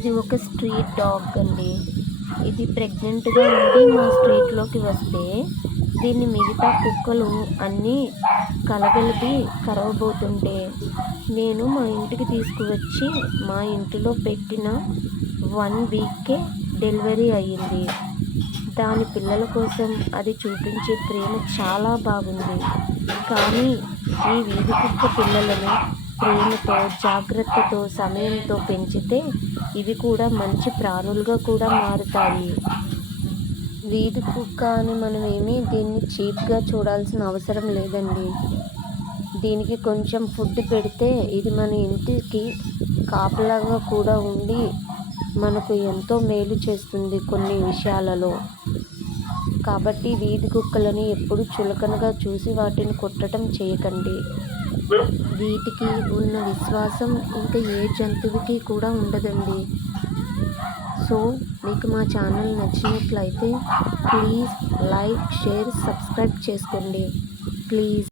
ఇది ఒక street dog అండి. ఇది ప్రెగ్నెంట్గా ఉండి మా స్ట్రీట్లోకి వస్తే దీన్ని మిగతా కుక్కలు అన్నీ కలగలిపి కరవబోతుంటే నేను మా ఇంటికి తీసుకువచ్చి మా ఇంటిలో పెట్టిన 1 వీక్కే డెలివరీ అయ్యింది. దాని పిల్లల కోసం అది చూపించే ప్రేమ చాలా బాగుంది. కానీ ఈ వీధి కుక్క పిల్లలను ప్రేమతో, జాగ్రత్తతో, సమయంతో పెంచితే ఇవి కూడా మంచి ప్రాణులుగా కూడా మారుతాయి. వీధి కుక్క అని మనమేమీ దీన్ని చీప్గా చూడాల్సిన అవసరం లేదండి. దీనికి కొంచెం ఫుడ్ పెడితే ఇది మన ఇంటికి కాపలాగా కూడా ఉండి మనకు ఎంతో మేలు చేస్తుంది కొన్ని విషయాలలో. కాబట్టి వీధి కుక్కలని ఎప్పుడు చులకనగా చూసి వాటిని కొట్టడం చేయకండి. వీటికి ఉన్న విశ్వాసం ఇంకా ఏ జంతువుకి కూడా ఉండదండి. సో మీకు మా ఛానల్ నచ్చినట్లయితే ప్లీజ్ లైక్, షేర్, సబ్స్క్రైబ్ చేసుకోండి ప్లీజ్.